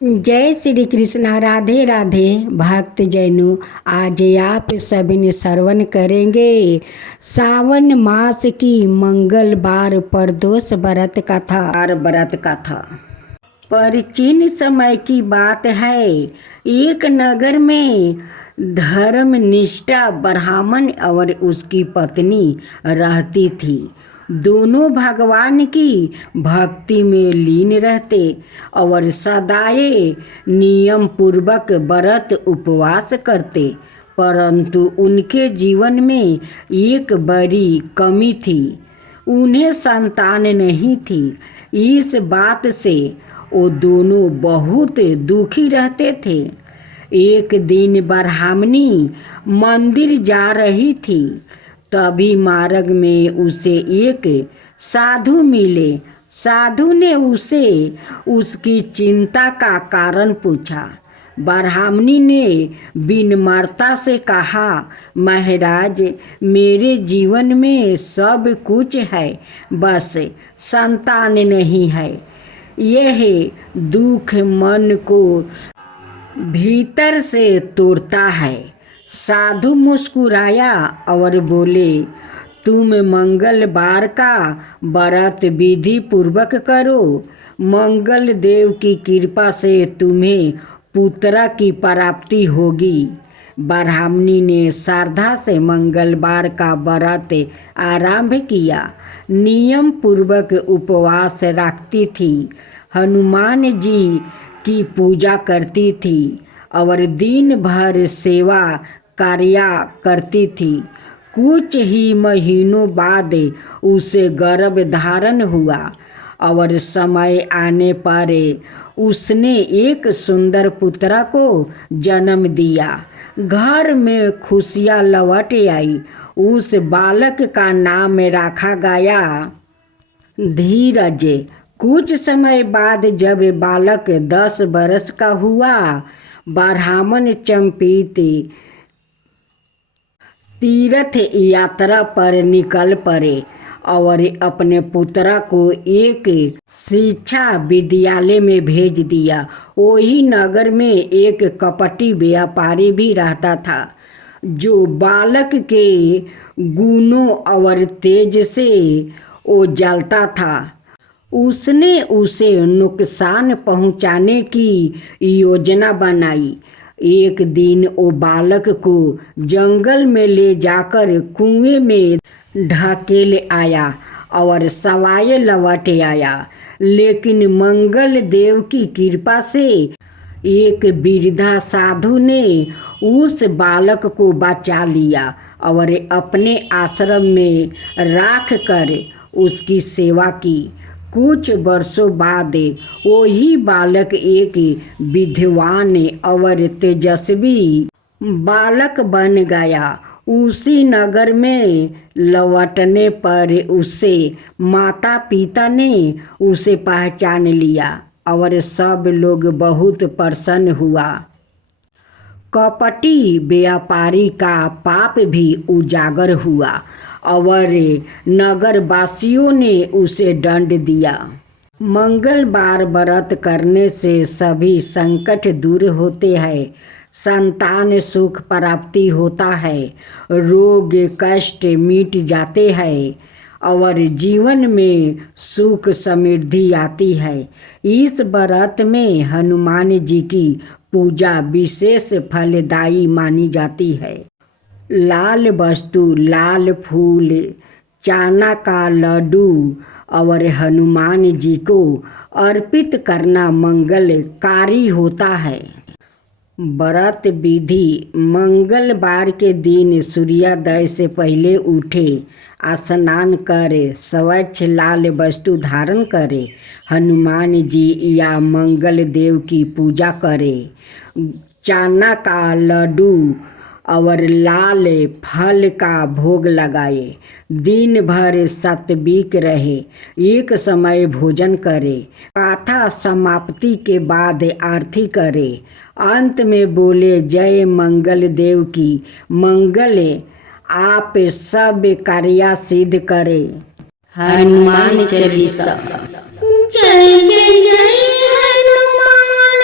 जय श्री कृष्णा। राधे राधे भक्त जैनु। आज आप सभी ने श्रवण करेंगे सावन मास की मंगलवार प्रदोष व्रत कथा। प्राचीन समय की बात है। एक नगर में धर्मनिष्ठा ब्राह्मण और उसकी पत्नी रहती थी। दोनों भगवान की भक्ति में लीन रहते और सदाए नियम पूर्वक व्रत उपवास करते, परंतु उनके जीवन में एक बड़ी कमी थी। उन्हें संतान नहीं थी। इस बात से वो दोनों बहुत दुखी रहते थे। एक दिन ब्राह्मणी मंदिर जा रही थी, तभी मार्ग में उसे एक साधु मिले। साधु ने उसे उसकी चिंता का कारण पूछा। ब्राह्मणी ने विनम्रता से कहा, महाराज, मेरे जीवन में सब कुछ है, बस संतान नहीं है। यह दुख मन को भीतर से तोड़ता है। साधु मुस्कुराया और बोले, तुम मंगलवार का व्रत विधि पूर्वक करो। मंगल देव की कृपा से तुम्हें पुत्र की प्राप्ति होगी। ब्राह्मणी ने श्रद्धा से मंगलवार का व्रत आरंभ किया। नियम पूर्वक उपवास रखती थी, हनुमान जी की पूजा करती थी और दिन भर सेवा कार्य करती थी। कुछ ही महीनों बाद उसे गर्भ धारण हुआ और समय आने पर उसने एक सुंदर पुत्र को जन्म दिया। घर में खुशियाँ लौट आई। उस बालक का नाम रखा गया धीरज। कुछ समय बाद जब बालक 10 वर्ष का हुआ, ब्राह्मण चंपित तीर्थ यात्रा पर निकल पड़े और अपने पुत्र को एक शिक्षा विद्यालय में भेज दिया। वही नगर में एक कपटी व्यापारी भी रहता था, जो बालक के गुणों और तेज से वो जलता था। उसने उसे नुकसान पहुंचाने की योजना बनाई। एक दिन वो बालक को जंगल में ले जाकर कुएं में ढकेल आया और सवाए लौट आया। लेकिन मंगल देव की कृपा से एक वृद्धा साधु ने उस बालक को बचा लिया और अपने आश्रम में रख कर उसकी सेवा की। कुछ वर्षों बाद वही बालक एक विद्वान और तेजस्वी बालक बन गया। उसी नगर में लौटने पर उससे माता पिता ने उसे पहचान लिया और सब लोग बहुत प्रसन्न हुआ। कपटी व्यापारी का पाप भी उजागर हुआ और नगर वासियों ने उसे दंड दिया। मंगलवार व्रत करने से सभी संकट दूर होते हैं, संतान सुख प्राप्ति होता है, रोग कष्ट मिट जाते हैं और जीवन में सुख समृद्धि आती है। इस व्रत में हनुमान जी की पूजा विशेष फलदायी मानी जाती है। लाल वस्तु, लाल फूल, चना का लड्डू और हनुमान जी को अर्पित करना मंगलकारी होता है। व्रत विधि: मंगलवार के दिन सूर्योदय से पहले उठे, स्नान करे, स्वच्छ लाल वस्तु धारण करे, हनुमान जी या मंगल देव की पूजा करे, चना का लड्डू और लाल फल का भोग लगाए, दिन भर सात्विक रहे, एक समय भोजन करे, कथा समाप्ति के बाद आरती करे, अंत में बोले, जय मंगल देव की मंगल आप सब कार्य सिद्ध करे। हनुमान चालीसा। जय जय जय हनुमान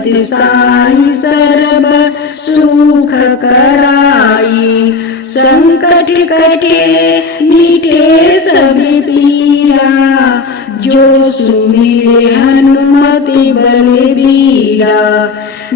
सुमति साई सर्व सुख कराई। संकट कटे मिटे सभी पीरा, जो सुमिरे हनुमति बलबीरा।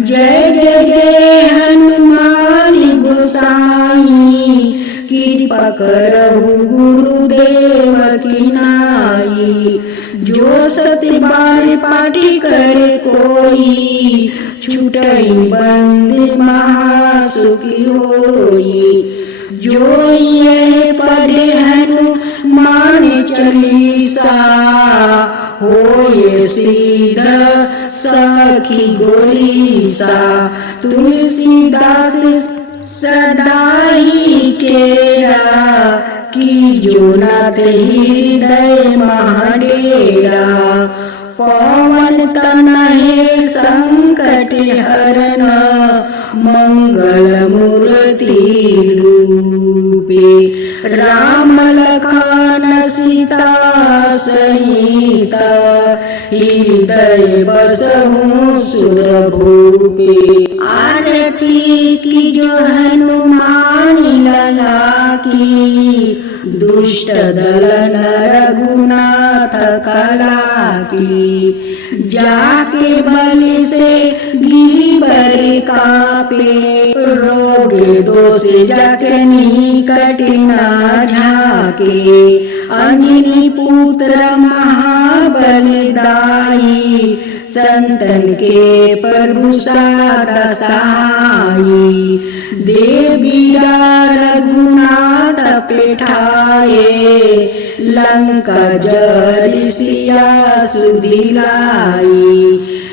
जय जय जय हनुमान गोसाई, कृपा करहु गुरुदेव की नाई। जो सत्य बार पाठी करे कोई, छूटई बंद महासुखी होई। जो ये पढ़े हनुमान चालीसा, होए सीध सखी गोरीसा। तुलसीदास सदा ही चेरा, की जो नाथ हृदय महाडेरा। पवन तनहे संकट हरन, मंगल मूर्ति रूपे। राम लखन सीता सहिता, हृदय बसहु सुरभूपे। आरती की जो हनुमान लला की, दुष्ट दलन रघुनाथ कला की। जाके बलि से गिरबर कापे, रोग दोष जाके निकट ना झाके। अंजनी पुत्र महाबलदाई, संतन के प्रभु सदा सहाई। देवीरा रघुनाथ पेठाए, लंका जरि सिया सुदिलाई।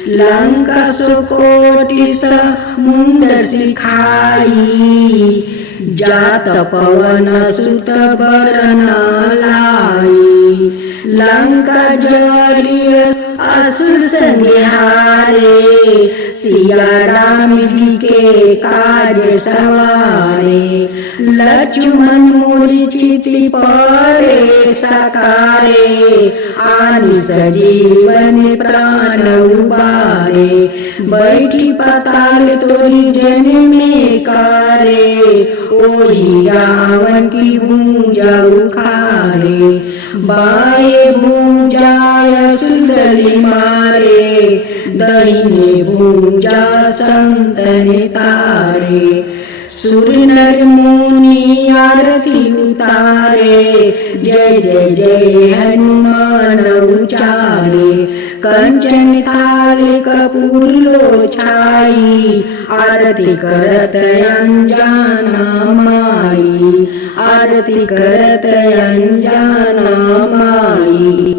लंका सुकोटि समुद्र सिखाई, जात पवन सुत बरन लाई। लंका जरि असुर संहारे, सिया राम जी के काज सवारे। लक्ष्मण मूर्छित परे सकारे, आनि सजीवन प्राण उबारे। बैठी पाताल तोरी जन में कारे, ओही रावण की भुजा उखारे। बाए भुजा सुदली मारे, दाहिने भुजा संतन तारे। सुर नर मुनि आरती उतारे, जय जय जय हनुमान उचारे। कंचन थाल कपूर लो छाई, आरती करत अंजना माई। आरती करत अंजना माई।